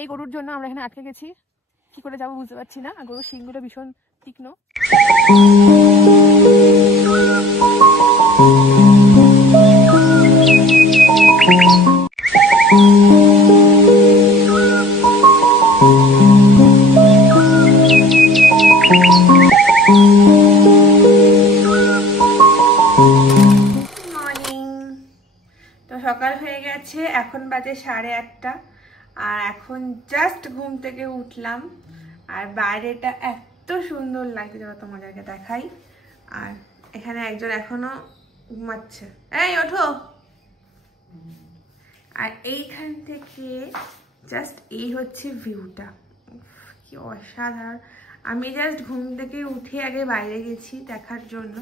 এই গরুর জন্য আমরা এখানে আটকে গেছি, কি করে যাবো বুঝতে পারছি না। আর গরুর শিংগুলো ভীষণ তীক্ষ্ণ। সকাল হয়ে গেছে, এখন বাজে 8:30 আর এখন জাস্ট ঘুম থেকে উঠলাম। আর বাইরেটা এত সুন্দর লাগছে, যেটা তোমাদেরকে দেখাই। আর এখানে একজন এখনো ঘুমাচ্ছে, এই ওঠো। আর এইখান থেকে জাস্ট এই হচ্ছে ভিউটা, কি অসাধারণ। আমি জাস্ট ঘুম থেকে উঠে আগে বাইরে গেছি দেখার জন্য,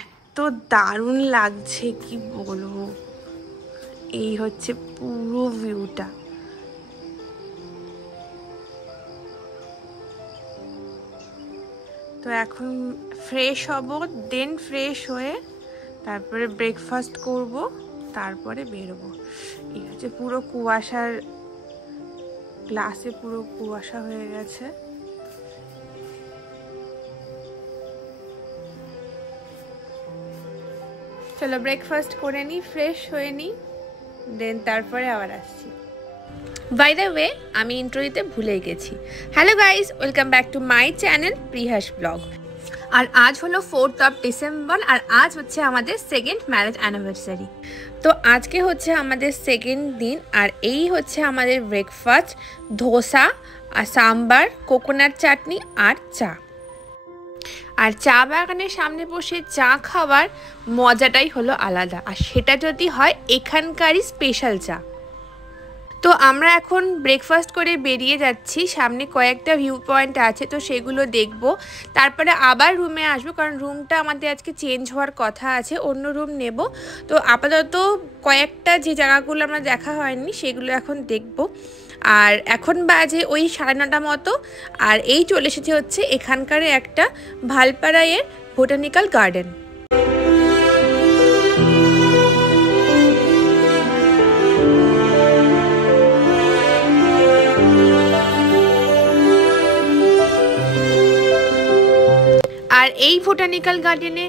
এত দারুণ লাগছে কি বলবো। এই হচ্ছে পুরো ভিউটা। তো এখন ফ্রেশ হব, দেন ফ্রেশ হয়ে তারপরে ব্রেকফাস্ট করব, তারপরে বেরোবো। এই হচ্ছে পুরো কুয়াশার, গ্লাসে পুরো কুয়াশা হয়ে গেছে। চলো ব্রেকফাস্ট করে নিই, ফ্রেশ হয়ে নিই, দেন তারপরে আবার আসছি। বাই দ্য ওয়ে, আমি ইন্ট্রো দিতে ভুলে গেছি। Hello guys, welcome back to my channel Prihas blog. আর আজ হলো 4th ডিসেম্বর, আর আজ হচ্ছে আমাদের সেকেন্ড ম্যারেজ অ্যানিভার্সারি। তো আজকে হচ্ছে আমাদের সেকেন্ড দিন, আর এই হচ্ছে আমাদের ব্রেকফাস্ট, ধোসা আর সাম্বার, কোকোনাট চাটনি আর চা। আর চা বাগানের সামনে বসে চা খাওয়ার মজাটাই হলো আলাদা, আর সেটা যদি হয় এখানকারই স্পেশাল চা। তো আমরা এখন ব্রেকফাস্ট করে বেরিয়ে যাচ্ছি, সামনে কয়েকটা ভিউ পয়েন্ট আছে, তো সেগুলো দেখব, তারপরে আবার রুমে আসবো, কারণ রুমটা আমাদের আজকে চেঞ্জ হওয়ার কথা আছে, অন্য রুম নেব। তো আপাতত কয়েকটা যে জায়গাগুলো আমরা দেখা হয়নি সেগুলো এখন দেখব। আর এখন বাজে ওই 9:30 মতো, আর এই চলে এসেছে হচ্ছে এখানকার একটা ভালপাড়াইয়ের বোটানিক্যাল গার্ডেন। আর এই বোটানিক্যাল গার্ডেনে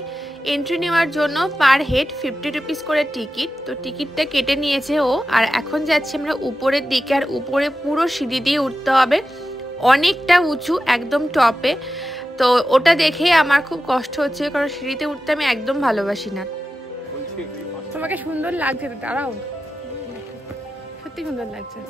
এন্ট্রি নেওয়ার জন্য পার হেড 50 রুপিস করে টিকিট। তো টিকিটটা কেটে নিয়েছে ও। আর এখন যাচ্ছি আমরা উপরের দিকে, আর উপরে পুরো সিঁড়ি দিয়ে উঠতে হবে, অনেকটা উঁচু, একদম টপে। তো ওটা দেখে আমার খুব কষ্ট হচ্ছে, কারণ সিঁড়িতে উঠতে আমি একদম ভালোবাসি না। তোমাকে সুন্দর লাগছে, দাঁড়াও, সত্যি সুন্দর লাগছে।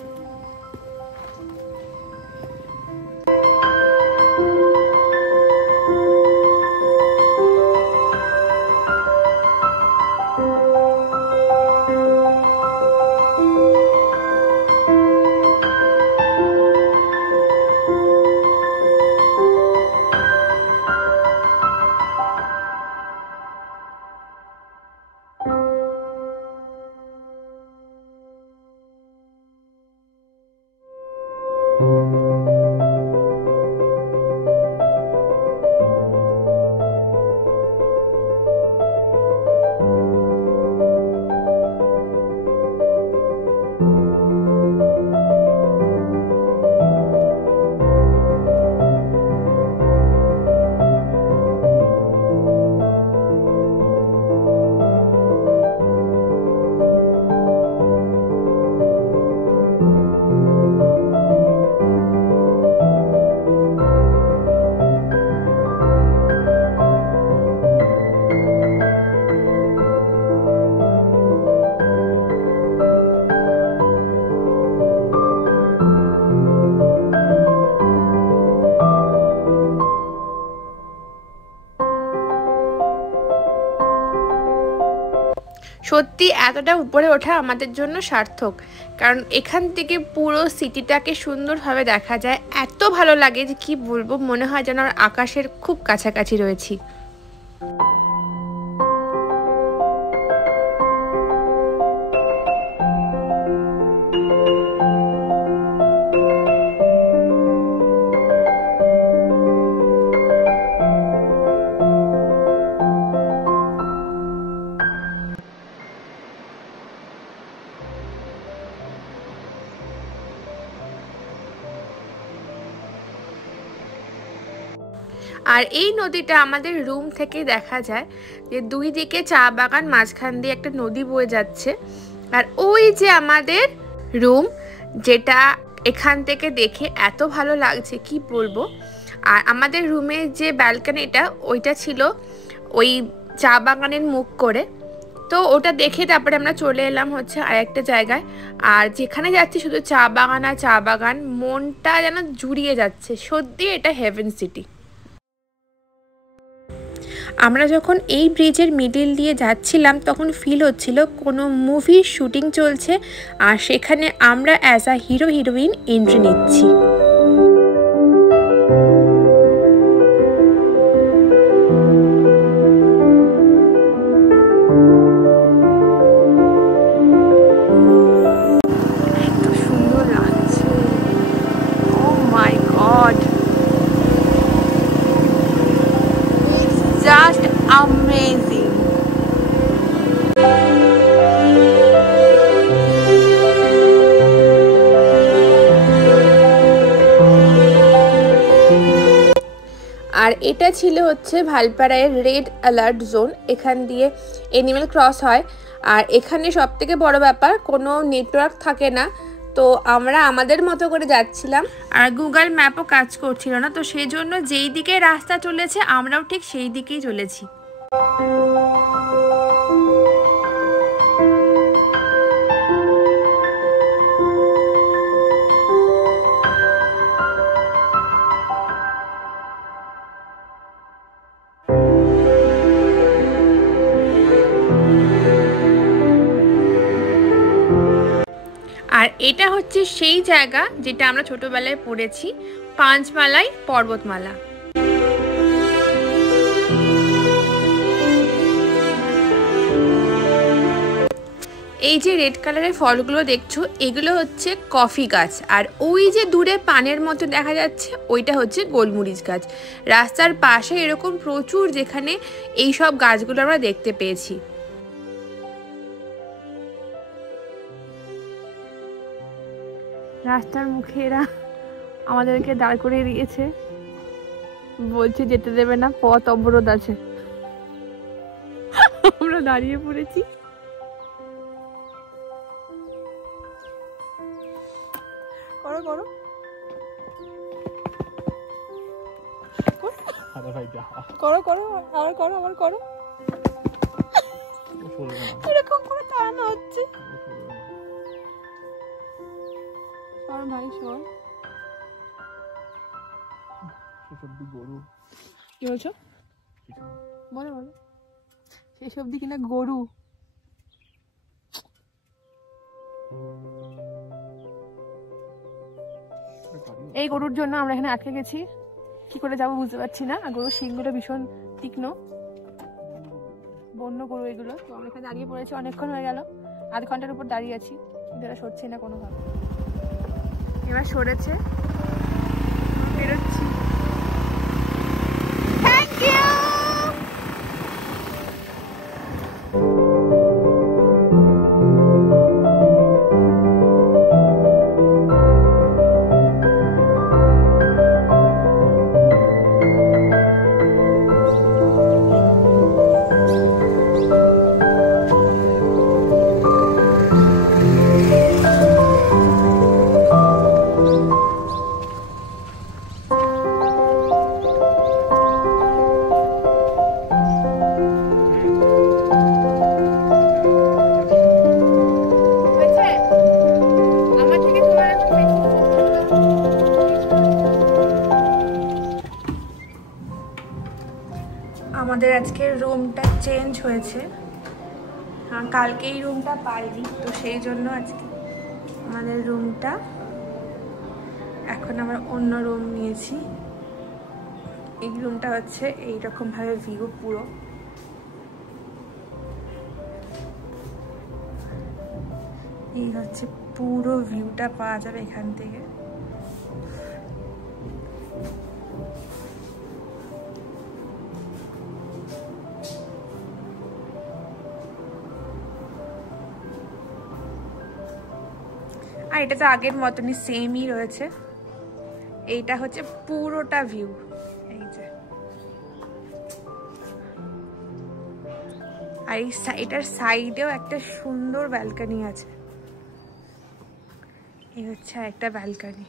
সত্যি এতটা উপরে ওঠা আমাদের জন্য সার্থক, কারণ এখান থেকে পুরো সিটিটাকে সুন্দরভাবে দেখা যায়। এত ভালো লাগে যে কি বলবো, মনে হয় যেন আকাশের খুব কাছাকাছি রয়েছি। আর এই নদীটা আমাদের রুম থেকে দেখা যায় যে দুই দিকে চা বাগান, মাঝখান দিয়ে একটা নদী বয়ে যাচ্ছে। আর ওই যে আমাদের রুম, যেটা এখান থেকে দেখে এত ভালো লাগছে কি বলবো। আর আমাদের রুমের যে ব্যালকনিটা ওইটা ছিল ওই চা বাগানের মুখ করে, তো ওটা দেখে তারপরে আমরা চলে এলাম হচ্ছে আরেকটা জায়গায়। আর যেখানে যাচ্ছি শুধু চা বাগান আর চা বাগান, মনটা যেন জুড়িয়ে যাচ্ছে। সত্যি এটা হেভেন সিটি। আমরা যখন এই ব্রিজের মিডিল দিয়ে যাচ্ছিলাম তখন ফিল হচ্ছিল কোনো মুভির শুটিং চলছে, আর সেখানে আমরা as a hero heroine entry নিচ্ছি। Just amazing. আর এটা ছিল হচ্ছে ভালপাড়ায় রেড অ্যালার্ট জোন। এখান দিয়ে এনিম্যাল ক্রস হয়। আর এখানে সব থেকে বড় ব্যাপার, কোনো নেটওয়ার্ক থাকে না। তো আমরা আমাদের মতো করে যাচ্ছিলাম, আর গুগল ম্যাপও কাজ করছিল না। তো সেই জন্য যেই দিকে রাস্তা চলেছে আমরাও ঠিক সেই দিকেই চলেছি। আর এটা হচ্ছে সেই জায়গা যেটা আমরা ছোটবেলায় পড়েছি, পাঁচমালাই পর্বতমালা। এই যে রেড কালারের ফলগুলো দেখছো এগুলো হচ্ছে কফি গাছ। আর ওই যে দূরে পানের মতো দেখা যাচ্ছে ওইটা হচ্ছে গোলমরিচ গাছ। রাস্তার পাশে এরকম প্রচুর যেখানে এই সব গাছগুলো আমরা দেখতে পেয়েছি। রাস্তার মুখে এরা আমাদেরকে দাঁড় করিয়ে দিয়েছে, বলছে যেতে দেবে না, পথ অবরোধ আছে। আমরা দাঁড়িয়ে পড়েছি। করো করো করো করো আবার করো আবার করো, এরকম করে তাড়ানো হচ্ছে। ভাই শোন, কি বলছো? বলো বলো। সেই সবজি কিনা গরু। এই গরুর জন্য আমরা এখানে আটকে গেছি, কি করে যাবো বুঝতে পারছি না। আর গরুর শিংগুলো ভীষণ তীক্ষ্ণ, বন্য গরু এগুলো। তো আমরা এখানে দাঁড়িয়ে পড়েছি, অনেকক্ষণ হয়ে গেল, আধ ঘন্টার উপর দাঁড়িয়ে আছি, কিন্তু এরা সরছে না কোনোভাবে। এবার সরেছে, বেরোচ্ছি। Thank you. আমাদের আজকে রুমটা চেঞ্জ হয়েছে, কালকে এই রুমটা পাইনি, তো সেই জন্য আজকে আমাদের রুমটা, এখন আমরা অন্য রুম নিয়েছি। এই রুমটা হচ্ছে এইরকম ভাবে ভিউ, পুরো এই হচ্ছে পুরো ভিউটা পাওয়া যাবে এখান থেকে। আর এটা তো আগের মতনই সেমই রয়েছে। এইটা হচ্ছে পুরোটা ভিউ, এই যে আর এটার সাইডেও একটা সুন্দর ব্যালকনি আছে। এই হচ্ছে একটা ব্যালকনি।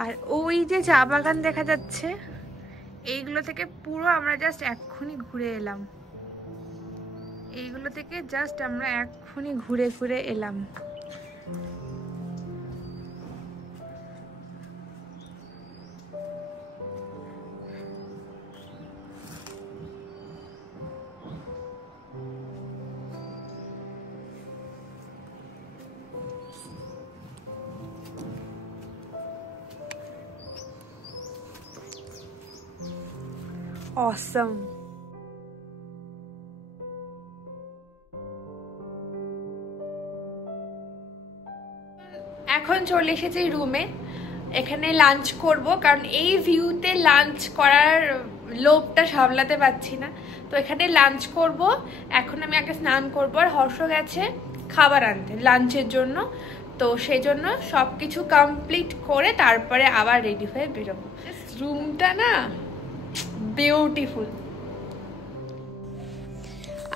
আর ওই যে চা বাগান দেখা যাচ্ছে, এইগুলো থেকে পুরো আমরা জাস্ট এক্ষুনি ঘুরে এলাম। এইগুলো থেকে জাস্ট আমরা এক্ষুনি ঘুরে ঘুরে এলাম। Awesome. এখন চলে এসেছি রুমে। এখানে লাঞ্চ করব, কারণ এই ভিউতে লাঞ্চ করার লোভটা সামলাতে পারছি না। তো এখানে লাঞ্চ করব। এখন আমি আগে স্নান করব, আর হর্ষ গেছে খাবার আনতে লাঞ্চের জন্য। তো সেই জন্য সব কিছু কমপ্লিট করে তারপরে আবার রেডি হয়ে বেরোবো। রুমটা না বিউটিফুল।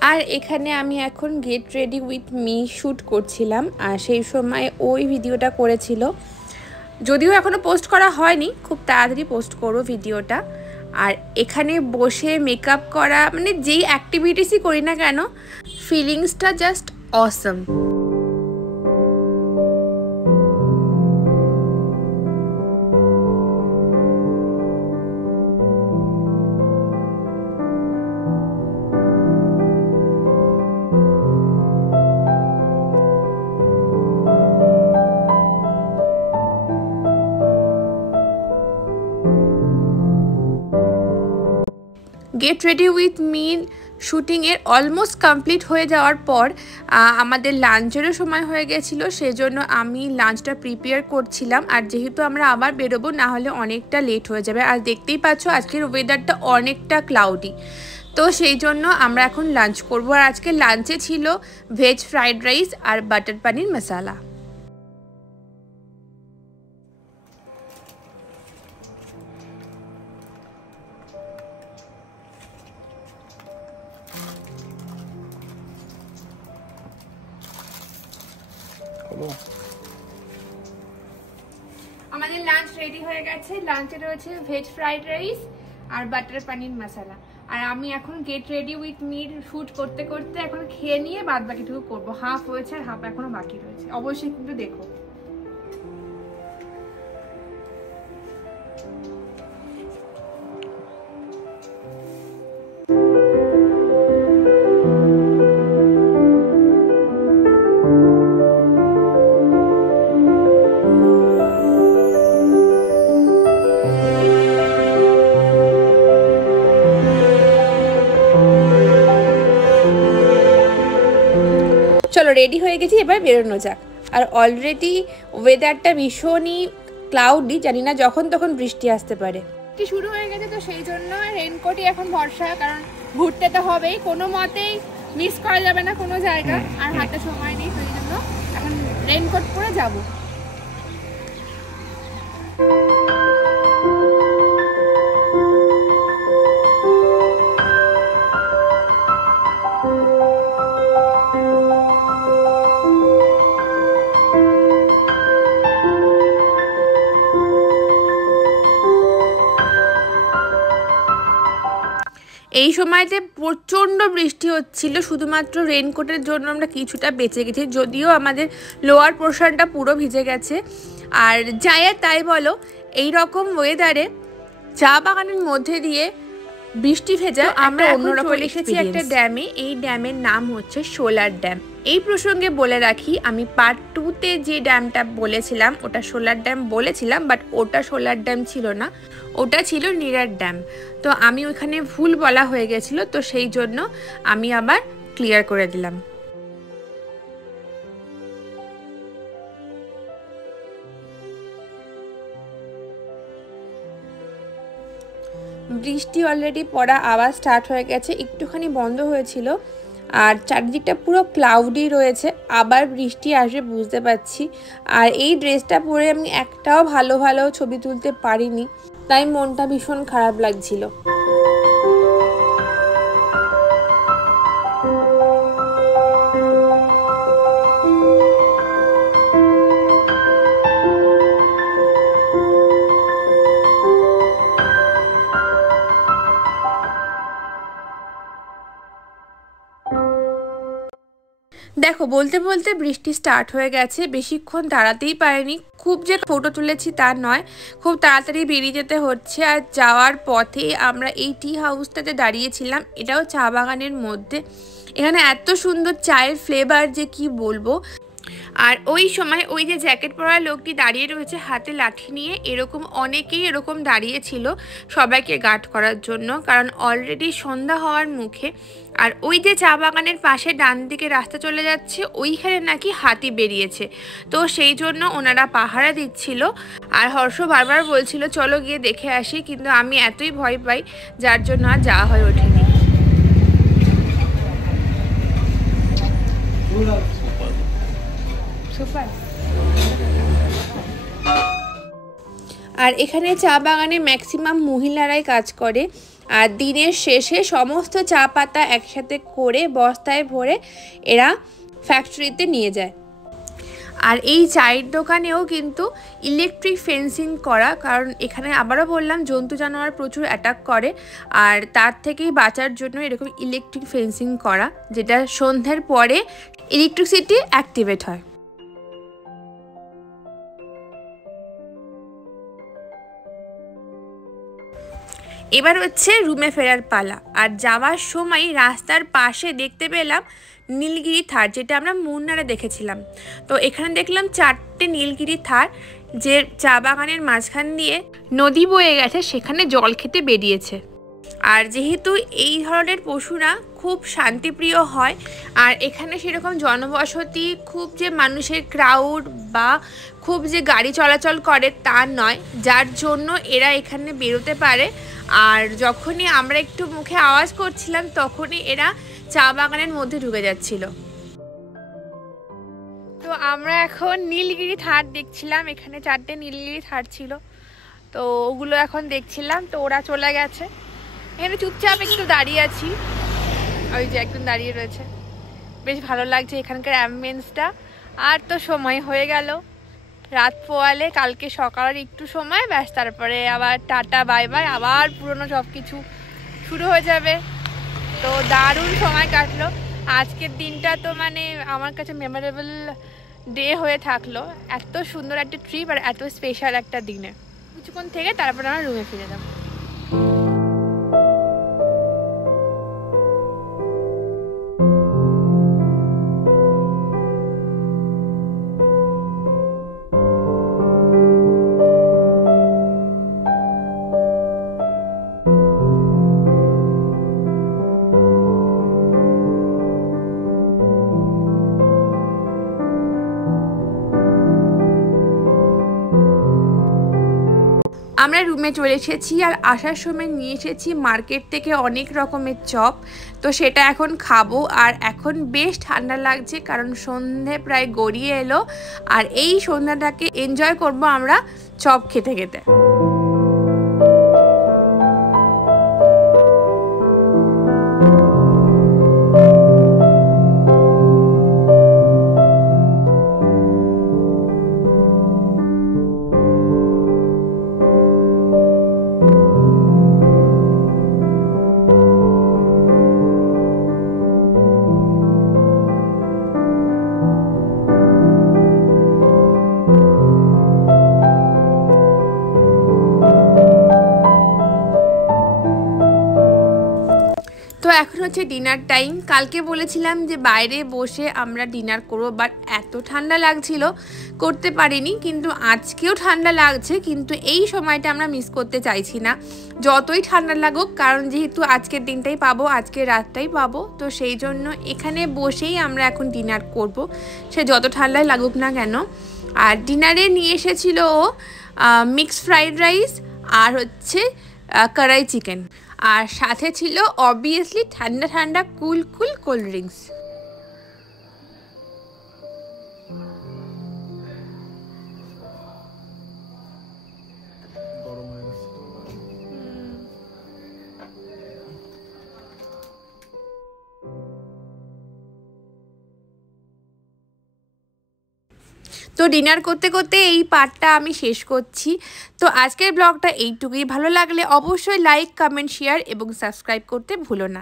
আর এখানে আমি এখন gate ready with me shoot করছিলাম, আর সেই সময় ওই ভিডিওটা করেছিল। যদিও এখনও পোস্ট করা হয়নি, খুব তাড়াতাড়ি পোস্ট করবো ভিডিওটা। আর এখানে বসে মেকআপ করা, মানে যেই অ্যাক্টিভিটিসই করি না কেন, ফিলিংসটা just awesome. Get ready with me শ্যুটিংয়ের অলমোস্ট কমপ্লিট হয়ে যাওয়ার পর আমাদের লাঞ্চেরও সময় হয়ে গেছিলো, সেজন্য আমি লাঞ্চটা প্রিপেয়ার করছিলাম। আর যেহেতু আমরা আবার বেরোবো, না হলে অনেকটা লেট হয়ে যাবে। আর দেখতেই পাচ্ছ আজকের ওয়েদারটা অনেকটা ক্লাউডি, তো সেই জন্য আমরা এখন লাঞ্চ করবো। আর আজকে লাঞ্চে ছিল ভেজ ফ্রাইড রাইস আর বাটার পানির মশালা। আমাদের লাঞ্চ রেডি হয়ে গেছে। লাঞ্চে রয়েছে ভেজ ফ্রাইড রাইস আর বাটার পানির মশালা। আর আমি এখন gate ready with Mir shoot করতে করতে এখন খেয়ে নিয়ে বাদ বাকিটুকু করবো। হাফ হয়েছে আর হাফ এখনো বাকি রয়েছে, অবশ্যই কিন্তু দেখো। চলো রেডি হয়ে গেছি, এবার বেরোনো যাক। আর অলরেডি ওয়েদারটা ভীষণই ক্লাউডি, জানি না যখন তখন বৃষ্টি আসতে পারে। শুরু হয়ে গেছে, তো সেই জন্য রেনকোটই এখন ভরসা, কারণ ঘুরতে তো হবেই, কোনো মতেই মিস করা যাবে না কোনো জায়গা। আর হাতে সময় নেই, সেই জন্য এখন রেনকোট পরে যাবো। এই সময়তে প্রচণ্ড বৃষ্টি হচ্ছিল, শুধুমাত্র রেনকোটের জন্য আমরা কিছুটা বেঁচে গেছি, যদিও আমাদের লোয়ার পোর্শনটা পুরো ভিজে গেছে। আর যাই তাই বলো, এই রকম ওয়েদারে চা বাগানের মধ্যে দিয়ে বৃষ্টি ভেজা আমরা অন্যরকম এসেছি একটা ড্যামে। এই ড্যামের নাম হচ্ছে সোলার ড্যাম। এই প্রসঙ্গে বলে রাখি, আমি পার্ট 2-তে যে ড্যামটা বলেছিলাম ওটা সোলার ড্যাম বলেছিলাম, বাট ওটা সোলার ড্যাম ছিল না, ওটা ছিল নিরার ড্যাম। তো আমি ওইখানে ভুল বলা হয়ে গেছিলো, তো সেই জন্য আমি আবার ক্লিয়ার করে দিলাম। বৃষ্টি অলরেডি পড়া আবার স্টার্ট হয়ে গেছে, একটুখানি বন্ধ হয়েছিল। আর চারিদিকটা পুরো ক্লাউডি রয়েছে, আবার বৃষ্টি আসবে বুঝতে পারছি। আর এই ড্রেসটা পরে আমি একটাও ভালো ভালো ছবি তুলতে পারিনি, তাই মনটা ভীষণ খারাপ লাগছিল। বলতে বলতে বৃষ্টি স্টার্ট হয়ে গেছে, বেশিক্ষণ দাঁড়াতেই পারিনি। খুব যে ফটো তুলেছি তা নয়, খুব তাড়াতাড়ি বেরিয়ে যেতে হচ্ছে। আর যাওয়ার পথে আমরা এই টি হাউসটাতে দাঁড়িয়েছিলাম, এটাও চা বাগানের মধ্যে। এখানে এত সুন্দর চায়ের ফ্লেভার যে কি বলবো। আর ওই সময় ওই যে জ্যাকেট পরা লোকটি দাঁড়িয়ে রয়েছে হাতে লাঠি নিয়ে, এরকম অনেকেই এরকম দাঁড়িয়েছিল সবাইকে গার্ড করার জন্য, কারণ অলরেডি সন্ধ্যা হওয়ার মুখে। আর ওই যে চা বাগানের পাশে ডান দিকে রাস্তা চলে যাচ্ছে, ওইখানে নাকি হাতি বেরিয়েছে, তো সেই জন্য ওনারা পাহারা দিচ্ছিল। আর হর্ষ বারবার বলছিল চলো গিয়ে দেখে আসি, কিন্তু আমি এতই ভয় পাই যার জন্য আর যাওয়া হয়ে ওঠেনি। আর এখানে চা বাগানে ম্যাক্সিমাম মহিলারাই কাজ করে। আর দিনের শেষে সমস্ত চা পাতা একসাথে করে বস্তায় ভরে এরা ফ্যাক্টরিতে নিয়ে যায়। আর এই চায়ের দোকানেও কিন্তু ইলেকট্রিক ফেন্সিং করা, কারণ এখানে আবারও বললাম জন্তু জানোয়ার প্রচুর অ্যাটাক করে, আর তার থেকেই বাঁচার জন্য এরকম ইলেকট্রিক ফেন্সিং করা, যেটা সন্ধ্যের পরে ইলেকট্রিসিটি অ্যাক্টিভেট হয়। এবার হচ্ছে রুমে ফেরার পালা। আর যাওয়ার সময় রাস্তার পাশে দেখতে পেলাম নীলগিরি থার, যেটা আমরা মুন্নারে দেখেছিলাম। তো এখানে দেখলাম 4টে নীলগিরি থার, যে চা বাগানের মাঝখান দিয়ে নদী বয়ে গেছে, সেখানে জল খেতে বেরিয়েছে। আর যেহেতু এই ধরনের পশুরা খুব শান্তিপ্রিয় হয়, আর এখানে সেরকম জনবসতি খুব যে মানুষের ক্রাউড বা খুব যে গাড়ি চলাচল করে তা নয়, যার জন্য এরা এখানে বেরোতে পারে। আর যখনই আমরা একটু মুখে আওয়াজ করছিলাম তখনই এরা চা বাগানের মধ্যে ঢুকে যাচ্ছিল। তো আমরা এখন নীলগিরি থার দেখছিলাম, এখানে 4টে নীলগিরি থার ছিল, তো ওগুলো এখন দেখছিলাম। তো ওরা চলে গেছে, এখানে চুপচাপ একটু দাঁড়িয়ে আছি। ওই যে একদম দাঁড়িয়ে রয়েছে, বেশ ভালো লাগছে এখানকার অ্যাম্বিয়েন্সটা। আর তো সময় হয়ে গেল রাত পোয়ালে, কালকে সকালের একটু সময়, ব্যাস তারপরে আবার টাটা বাই বাই, আবার পুরনো সব কিছু শুরু হয়ে যাবে। তো দারুণ সময় কাটলো আজকের দিনটা, তো মানে আমার কাছে মেমোরেবল ডে হয়ে থাকলো। এত সুন্দর একটা ট্রিপ আর এত স্পেশাল একটা দিনে। কিছুক্ষণ থেকে তারপরে আমরা রুমে ফিরে যাবো। আমরা রুমে চলে এসেছি, আর আসার সময় নিয়ে এসেছি মার্কেট থেকে অনেক রকমের চপ, তো সেটা এখন খাবো। আর এখন বেশ ঠান্ডা লাগছে, কারণ সন্ধে প্রায় গড়িয়ে এলো, আর এই সন্ধ্যাটাকে এনজয় করব আমরা চপ খেতে খেতে। তো এখন হচ্ছে ডিনার টাইম। কালকে বলেছিলাম যে বাইরে বসে আমরা ডিনার করবো, বাট এত ঠান্ডা লাগছিল করতে পারিনি, কিন্তু আজকেও ঠান্ডা লাগছে, কিন্তু এই সময়টা আমরা মিস করতে চাইছি না, যতই ঠান্ডা লাগুক, কারণ যেহেতু আজকের দিনটাই পাবো, আজকের রাতটাই পাবো, তো সেই জন্য এখানে বসেই আমরা এখন ডিনার করব, সে যত ঠান্ডায় লাগুক না কেন। আর ডিনারে নিয়ে এসেছিল মিক্সড ফ্রাইড রাইস আর হচ্ছে কড়াই চিকেন, আর সাথে ছিল অবভিয়াসলি ঠান্ডা ঠান্ডা কুল কুল কোল্ড ড্রিঙ্কস। তো ডিনার করতে করতে এই পার্টটা আমি শেষ করছি। তো আজকের ব্লগটা এইটুকুই। ভালো লাগলে অবশ্যই লাইক, কমেন্ট, শেয়ার এবং সাবস্ক্রাইব করতে ভুলো না।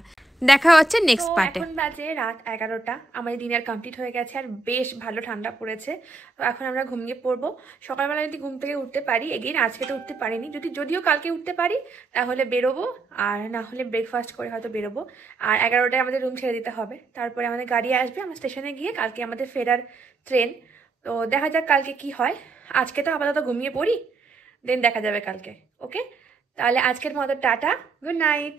দেখা হচ্ছে নেক্সট পার্টে। এখন বাজে রাত 11টা, আমাদের ডিনার কমপ্লিট হয়ে গেছে আর বেশ ভালো ঠান্ডা পড়েছে। তো এখন আমরা ঘুমিয়ে পড়বো। সকালবেলা যদি ঘুম থেকে উঠতে পারি, এগেইন আজকে তো উঠতে পারিনি, যদিও কালকে উঠতে পারি তাহলে বেরোবো, আর না হলে ব্রেকফাস্ট করে হয়তো বেরোবো। আর 11টায় আমাদের রুম ছেড়ে দিতে হবে, তারপরে আমাদের গাড়ি আসবে, আমরা স্টেশনে গিয়ে কালকে আমাদের ফেরার ট্রেন। তো দেখা যাক কালকে কি হয়। আজকে তো আপাতত ঘুমিয়ে পড়ি, দেন দেখা যাবে কালকে। ওকে, তাহলে আজকের মতো টাটা, গুড নাইট।